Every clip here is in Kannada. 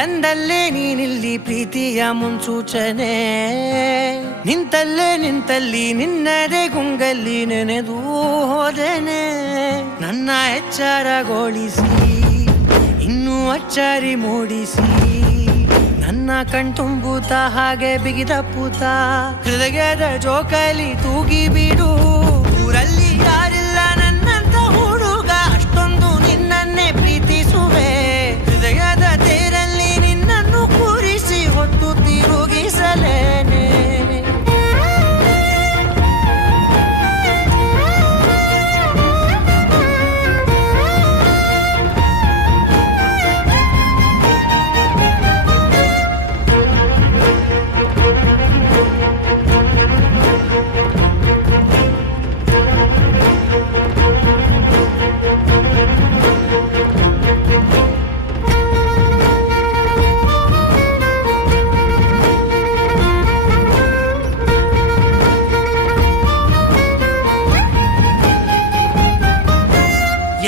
ತಂದಲ್ಲೇ ನೀನಿಲ್ಲಿ ಪ್ರೀತಿಯ ಮುನ್ಸೂಚನೆ, ನಿಂತಲ್ಲಿ ನಿನ್ನದೇ ಗುಂಗಲ್ಲಿ ನೆನೆದು ಹೋದೆನೆ. ನನ್ನ ಎಚ್ಚರಗೊಳಿಸಿ ಇನ್ನೂ ಅಚ್ಚರಿ ಮೂಡಿಸಿ, ನನ್ನ ಕಣ್ತುಂಬುತ್ತ ಹಾಗೆ ಬಿಗಿದ ಪೂತ ಹೃದಯದ ಜೋಕಾಲಿ ತೂಗಿ ಬಿಡು. ಊರಲ್ಲಿ ಯಾರಿಲ್ಲ ನನ್ನಂತ ಹುಡುಗ, ಅಷ್ಟೊಂದು ನಿನ್ನನ್ನೇ ಪ್ರೀತಿಸುವೆ. ಹೃದಯದ ತೇರಲ್ಲಿ ನಿನ್ನನ್ನು ಕೂರಿಸಿ ಹೊತ್ತು ತಿರುಗಿಸಲೇನೆ.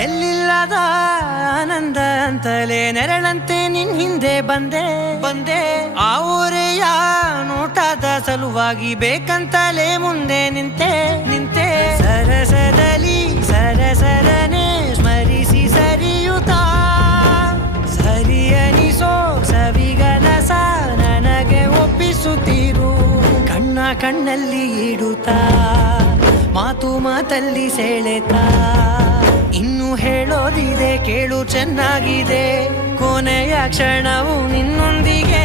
ಎಲ್ಲಿಲ್ಲದ ಆನಂದ ಅಂತಲೇ ನೆರಳಂತೆ ನಿನ್ ಹಿಂದೆ ಬಂದೆ. ಆ ಊರೆಯ ನೋಟದ ಸಲುವಾಗಿ ಬೇಕಂತಲೇ ಮುಂದೆ ನಿಂತೆ. ಸರಸದಲ್ಲಿ ಸರಸರನೆ ಸ್ಮರಿಸಿ ಸರಿಯುತ್ತಾ, ಸರಿಯನಿಸೋ ಸವಿಗನಸ ನನಗೆ ಒಪ್ಪಿಸುತ್ತೀರು. ಕಣ್ಣಲ್ಲಿ ಇಡುತ್ತಾ, ಮಾತಲ್ಲಿ ಸೆಳೆತಾ, ಇನ್ನು ಹೇಳೋದಿದೆ ಕೇಳು ಚೆನ್ನಾಗಿದೆ. ಕೊನೆಯ ಕ್ಷಣವು ನಿನ್ನೊಂದಿಗೆ.